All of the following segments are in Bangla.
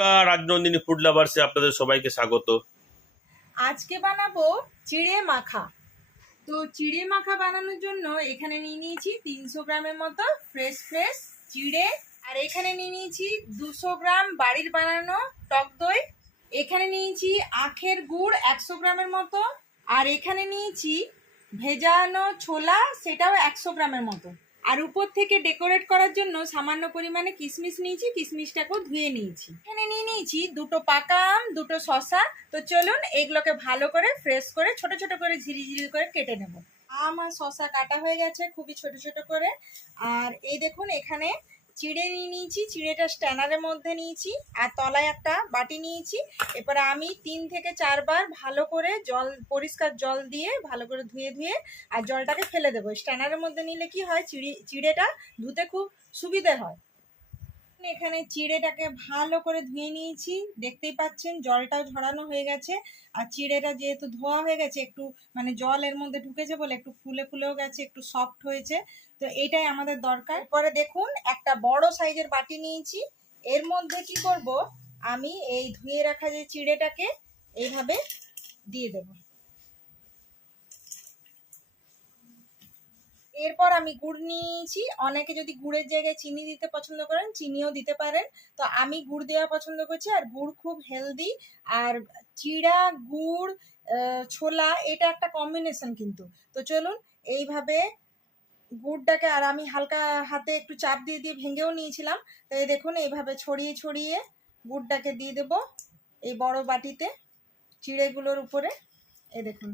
রাজনন্দিনী ফুড লাভার্সে আপনাদের সবাইকে স্বাগত। আজকে বানাবো চিড়ে মাখা। তো চিড়ে মাখা বানানোর জন্য এখানে নিয়ে নিয়েছি তিনশো গ্রামের মতো ফ্রেশ ফ্রেশ চিড়ে, আর এখানে নিয়ে নিয়েছি দুশো গ্রাম বাড়ির বানানো টক দই, এখানে নিয়েছি আখের গুড় একশো গ্রামের মতো, আর এখানে নিয়েছি ভেজানো ছোলা, সেটাও একশো গ্রামের মতো। আর উপর থেকে ডেকোরেট করার জন্য সামান্য পরিমাণে কিশমিশ নিয়েছি কিশমিশটাকেও ধুয়ে নিয়েছি। এখানে নিয়ে নিয়েছি দুটো পাকা আম দুটো শশা তো চলুন এগুলোকে ভালো করে ফ্রেশ করে, ছোট ছোট করে ঝিরি ঝিরি করে কেটে নেব। আম আর শশা কাটা হয়ে গেছে, খুবই ছোট ছোট করে। আর এই দেখুন, এখানে চিড়ে নিয়ে নিয়েছি, চিড়েটা স্ট্যানারের মধ্যে নিয়েছি আর তলায় একটা বাটি নিয়েছি। এরপরে আমি তিন থেকে চারবার ভালো করে জল, পরিষ্কার জল দিয়ে ভালো করে ধুয়ে ধুয়ে আর জলটাকে ফেলে দেবো। স্ট্যানারের মধ্যে নিলে কি হয়? চিড়ে, চিড়েটা ধুতে খুব সুবিধে হয়। এখানে চিড়েটাকে ভালো করে ধুয়ে নিয়েছি। দেখতেই পাচ্ছেন, জলটাও ঝরানো হয়ে গেছে। আর চিড়েটা যেহেতু ধোয়া হয়ে গেছে, একটু মানে জল এর মধ্যে ঢুকেছে বলে একটু ফুলে ফুলেও গেছে, একটু সফট হয়েছে। তো এটাই আমাদের দরকার। পরে দেখুন, একটা বড় সাইজের বাটি নিয়েছি। এর মধ্যে কি করব? আমি এই ধুয়ে রাখা যে চিড়েটাকে এইভাবে দিয়ে দেবো। এরপর আমি গুড় নিয়েছি। অনেকে যদি গুড়ের জায়গায় চিনি দিতে পছন্দ করেন, চিনিও দিতে পারেন। তো আমি গুড় দেওয়া পছন্দ করছি আর গুড় খুব হেলদি আর চিড়া, গুড় ছোলা, এটা একটা কম্বিনেশন কিন্তু। তো চলুন, এইভাবে গুড়টাকে আর আমি হালকা হাতে একটু চাপ দিয়ে দিয়ে ভেঙেও নিয়েছিলাম। তো এই দেখুন, এইভাবে ছড়িয়ে ছড়িয়ে গুড়টাকে দিয়ে দেব এই বড় বাটিতে চিড়েগুলোর উপরে। এই দেখুন।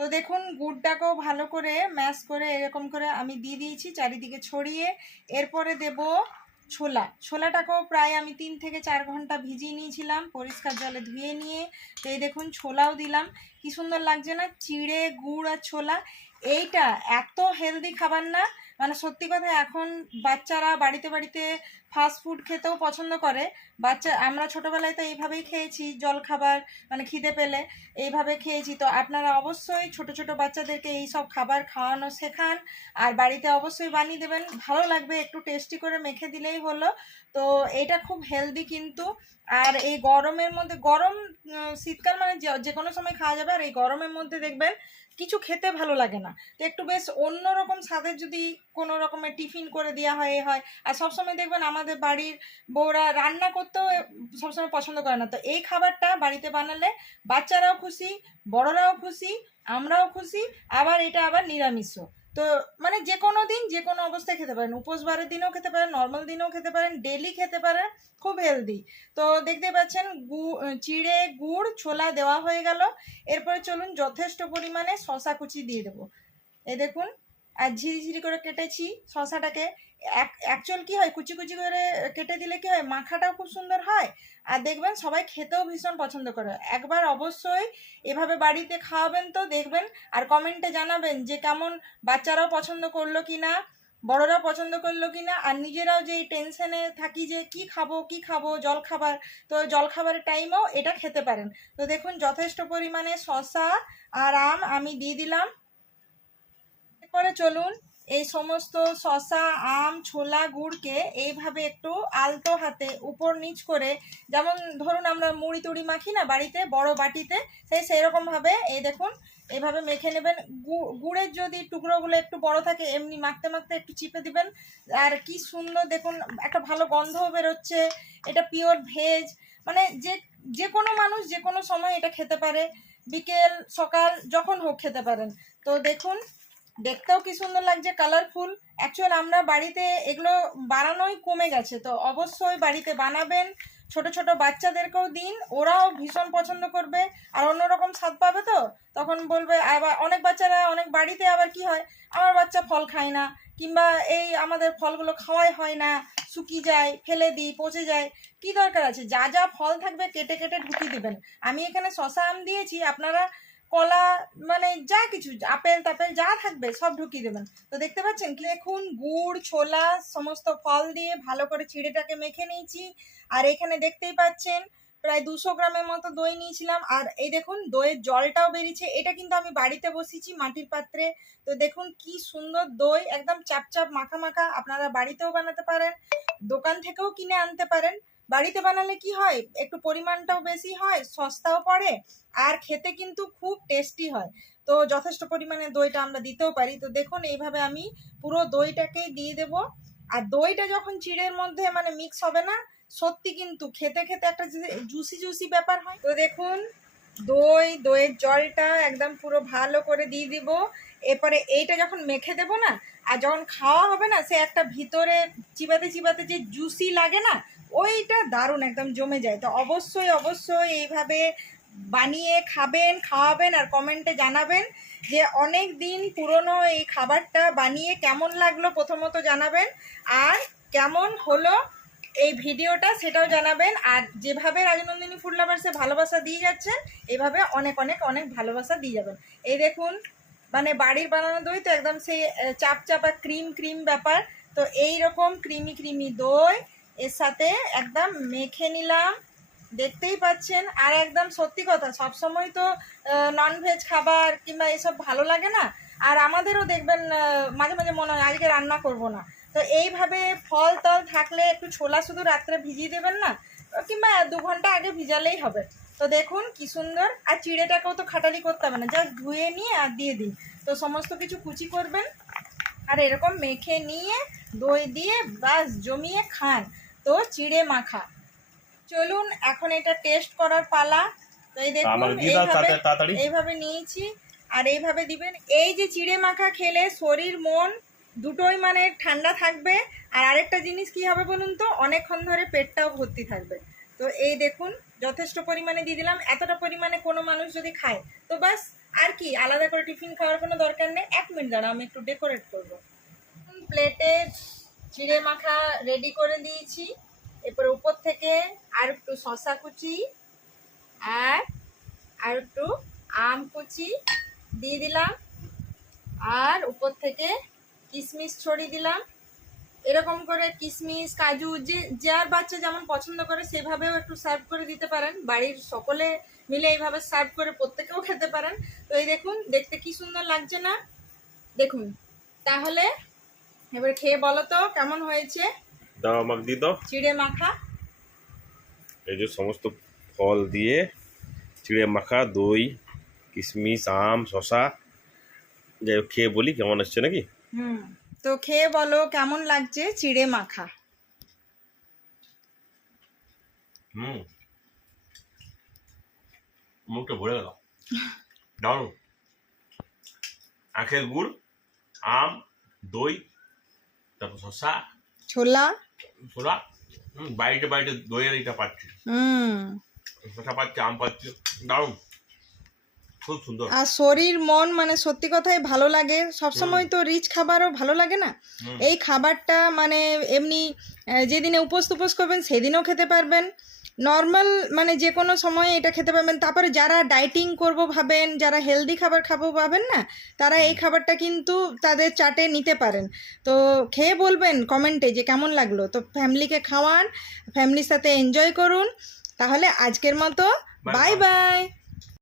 তো দেখুন, গুড়টাকেও ভালো করে ম্যাশ করে এরকম করে আমি দিয়ে দিয়েছি চারিদিকে ছড়িয়ে। এরপরে দেব ছোলা। ছোলাটাকেও প্রায় আমি তিন থেকে চার ঘণ্টা ভিজিয়ে নিয়েছিলাম, পরিষ্কার জলে ধুয়ে নিয়ে। তো এই দেখুন, ছোলাও দিলাম। কি সুন্দর লাগছে না? চিড়ে, গুড় আর ছোলা এইটা, এত হেলদি খাবার না। মানে সত্যি কথা, এখন বাচ্চারা বাড়িতে বাড়িতে ফাস্ট ফুড খেতেও পছন্দ করে। বাচ্চা, আমরা ছোটোবেলায় তো এইভাবেই খেয়েছি, জল খাবার মানে খিদে পেলে এইভাবে খেয়েছি। তো আপনারা অবশ্যই ছোট ছোট বাচ্চাদেরকে এই সব খাবার খাওয়ানো শেখান। আর বাড়িতে অবশ্যই বানিয়ে দেবেন। ভালো লাগবে, একটু টেস্টি করে মেখে দিলেই হলো। তো এটা খুব হেলদি কিন্তু। আর এই গরমের মধ্যে, গরম শীতকাল মানে যে- যে কোনো সময় খাওয়া যাবে। আর এই গরমের মধ্যে দেখবেন কিছু খেতে ভালো লাগে না। তো একটু বেশ অন্য রকম স্বাদের যদি কোনো রকমের টিফিন করে দেওয়া হয়, এ হয়। আর সবসময় দেখবেন আমাদের বাড়ির বউরা রান্না করতেও সবসময় পছন্দ করে না। তো এই খাবারটা বাড়িতে বানালে বাচ্চারাও খুশি, বড়রাও খুশি, আমরাও খুশি, আবার এটা আবার নিরামিষও। তো মানে যে কোনো দিন যে কোনো অবস্থায় খেতে পারেন। উপোস বারের দিনেও খেতে পারেন নর্মাল দিনেও খেতে পারেন ডেলি খেতে পারেন, খুব হেলদি তো দেখতে পাচ্ছেন গু, চিড়ে, গুড়, ছোলা দেওয়া হয়ে গেল। এরপরে চলুন যথেষ্ট পরিমাণে শশা কুচি দিয়ে দেবো। এ দেখুন আর ঝিরিঝিরি করে কেটেছি শশাটাকে অ্যাকচুয়াল কি হয়? কুচি কুচি করে কেটে দিলে কি হয়? মাখাটাও খুব সুন্দর হয়। আর দেখবেন সবাই খেতেও ভীষণ পছন্দ করে। একবার অবশ্যই এভাবে বাড়িতে খাওয়াবেন তো দেখবেন। আর কমেন্টে জানাবেন যে কেমন বাচ্চারাও পছন্দ করল কি না, বড়রাও পছন্দ করল কি না, আর নিজেরাও যে টেনশনে থাকি যে কি খাব কি খাব জল খাবার তো জল খাবারের টাইমেও এটা খেতে পারেন। তো দেখুন যথেষ্ট পরিমাণে শশা আর আম আমি দিয়ে দিলাম। এরপরে চলুন, এই সমস্ত শশা আম, ছোলা, গুড়কে এইভাবে একটু আলতো হাতে উপর নিচ করে, যেমন ধরুন আমরা মুড়ি তুড়ি মাখি না বাড়িতে, বড় বাটিতে, সেই সেই রকম ভাবে এই দেখুন, এভাবে মেখে নেবেন। গুড়ের যদি টুকরোগুলো একটু বড় থাকে, এমনি মাখতে মাখতে একটু চিপে দিবেন। আর কি সুন্দর দেখুন, একটা ভালো গন্ধও বেরোচ্ছে, এটা পিওর ভেজ মানে যে যে কোনো মানুষ যে কোনো সময় এটা খেতে পারে। বিকেল, সকাল, যখন হোক খেতে পারেন। তো দেখুন দেখতেও কি সুন্দর লাগছে কালারফুল অ্যাকচুয়াল আমরা বাড়িতে এগুলো বানানোই কমে গেছে, তো অবশ্যই বাড়িতে বানাবেন। ছোট ছোট বাচ্চাদেরকেও দিন, ওরাও ভীষণ পছন্দ করবে। আর অন্যরকম স্বাদ পাবে তো? তখন বলবে, আবার অনেক বাচ্চারা, অনেক বাড়িতে আবার কি হয়, আমার বাচ্চা ফল খায় না, কিংবা এই আমাদের ফলগুলো খাওয়াই হয় না শুকিয়ে যায়, ফেলে দিই, পচে যায়। কি দরকার আছে? যা যা ফল থাকবে, কেটে কেটে ঢুকিয়ে দেবেন। আমি এখানে শশা আম দিয়েছি, আপনারা কলা মানে যা কিছু, আপেল, তাপেল, যা থাকবে, সব ঢুকিয়ে দেবেন। তো দেখতে পাচ্ছেন কি দেখুন গুড়, ছোলা, সমস্ত ফল দিয়ে ভালো করে চিড়েটাকে মেখে নিয়েছি। আর এখানে দেখতেই পাচ্ছেন, প্রায় দুশো গ্রামের মতো দই নিয়েছিলাম। আর এই দেখুন, দইয়ের জলটাও বেরিয়েছে। এটা কিন্তু আমি বাড়িতে বসিয়েছি মাটির পাত্রে। তো দেখুন, কি সুন্দর দই, একদম চাপ চাপ মাখা মাখা। আপনারা বাড়িতেও বানাতে পারেন, দোকান থেকেও কিনে আনতে পারেন। বাড়িতে বানালে কি হয়? একটু পরিমাণটাও বেশি হয়, সস্তাও পড়ে, আর খেতে কিন্তু খুব টেস্টি হয়। তো যথেষ্ট পরিমাণে দইটা আমরা দিতেও পারি। তো দেখুন, এইভাবে আমি পুরো দইটাকেই দিয়ে দেব। আর দইটা যখন চিড়ের মধ্যে মানে মিক্স হবে না, সত্যি কিন্তু খেতে খেতে একটা জুসি জুসি ব্যাপার হয়। তো দেখুন, দই, দইয়ের জলটা একদম পুরো ভালো করে দিয়ে দিব। এরপরে এইটা যখন মেখে দেবো না, আর যখন খাওয়া হবে না, সে একটা ভিতরে চিবাতে চিবাতে যে জুসি লাগে না ওইটা দারুণ, একদম জমে যায়। তো অবশ্যই অবশ্যই এইভাবে বানিয়ে খাবেন, খাওয়াবেন আর কমেন্টে জানাবেন যে অনেক দিন পুরনো এই খাবারটা বানিয়ে কেমন লাগল প্রথমত জানাবেন আর কেমন হলো এই ভিডিওটা সেটাও জানাবেন। আর যেভাবে রাজনন্দিনী ফুড লাভার্সে ভালোবাসা দিয়ে যাচ্ছেন, এভাবে অনেক অনেক অনেক ভালোবাসা দিয়ে যাবেন। এই দেখুন মানে বাড়ির বানানো দই তো একদম সেই চাপ চাপা ক্রিম ক্রিম ব্যাপার। তো এই রকম ক্রিমি ক্রিমি দই এর সাথে একদম মেখে নিলাম। দেখতেই পাচ্ছেন, আর একদম সত্যি কথা, সবসময় তো ননভেজ খাবার কিংবা এসব ভালো লাগে না, আর আমাদেরও দেখবেন মাঝে মাঝে মনে হয় আজকে রান্না করব না। তো এইভাবে ফল টল থাকলে একটু ছোলা শুধু রাত্রে ভিজিয়ে দেবেন না, কিংবা দু ঘণ্টা আগে ভিজালেই হবে। তো দেখুন কি সুন্দর, আর চিড়েটাকেও তো খাটালি করতে হবে না জাস্ট ধুয়ে নিয়ে আর দিয়ে দিন। তো সমস্ত কিছু কুচি করবেন, আর এরকম মেখে নিয়ে, দই দিয়ে বাস জমিয়ে খান। তো চিড়ে মাখা। চলুন এখন এটা টেস্ট করার পালা। তো এই দেখুন এইভাবে এইভাবে নিয়েছি আর এইভাবে দিবেন। এই যে চিড়ে মাখা খেলে শরীর মন দুটোই মানে ঠান্ডা থাকবে। আর আরেকটা জিনিস কি হবে বলুন তো? অনেকক্ষণ ধরে পেটটাও ভর্তি থাকবে। তো এই দেখুন যথেষ্ট পরিমাণে দিয়ে দিলাম। এতটা পরিমাণে কোনো মানুষ যদি খায় তো বাস আর কি আলাদা করে টিফিন খাওয়ার কোনো দরকার নেই। এক মিনিট দাঁড়া আমি একটু ডেকোরেট করব। প্লেটে চিড়ে মাখা রেডি করে দিয়েছি। এরপর উপর থেকে আর একটু শশা কুচি আর আর একটু আম কুচি দিয়ে দিলাম। আর উপর থেকে কিশমিশ ছড়িয়ে দিলাম। এরকম করে কিশমিশ কাজু, যে যার বাচ্চা যেমন পছন্দ করে সেভাবেও একটু সার্ভ করে দিতে পারেন। বাড়ির সকলে মিলে এইভাবে সার্ভ করে প্রত্যেকেও খেতে পারেন। তো এই দেখুন, দেখতে কি সুন্দর লাগছে না? দেখুন, তাহলে এবার খেয়ে বলো তো কেমন হয়েছে? দাও আমাকে দিয়ে দাও। চিড়ে মাখা? এই যে সমস্ত ফল দিয়ে চিড়ে মাখা দই কিশমিশ আম শশা যাই হোক খেয়ে বলি কেমন আসছে নাকি? হুম তো খেয়ে বলো কেমন লাগছে চিড়ে মাখা? হুম। মুখটা ভরে গেল। দারুণ। আখের গুড় আম দই তারপর শসা। ছোলা। ছোলা। হুম বাড়িতে বাড়িতে দইয়ের এটা পাচ্ছি। হুম। শশা পাচ্ছি আম পাচ্ছি। দারুণ। খুব সুন্দর। আর শরীর মন মানে সত্যি কথাই ভালো লাগে। সবসময় তো রিচ খাবারও ভালো লাগে না। এই খাবারটা মানে এমনি যেদিনে উপোস তুপোস করবেন সেদিনও খেতে পারবেন। নর্মাল মানে যে কোনো সময় এটা খেতে পারবেন। তারপরে যারা ডায়েটিং করব ভাবেন যারা হেলদি খাবার খাব ভাবেন না তারা এই খাবারটা কিন্তু তাদের চাটে নিতে পারেন। তো খেয়ে বলবেন কমেন্টে যে কেমন লাগল। তো ফ্যামিলিকে খাওয়ান ফ্যামিলির সাথে এনজয় করুন। তাহলে আজকের মতো বাই বাই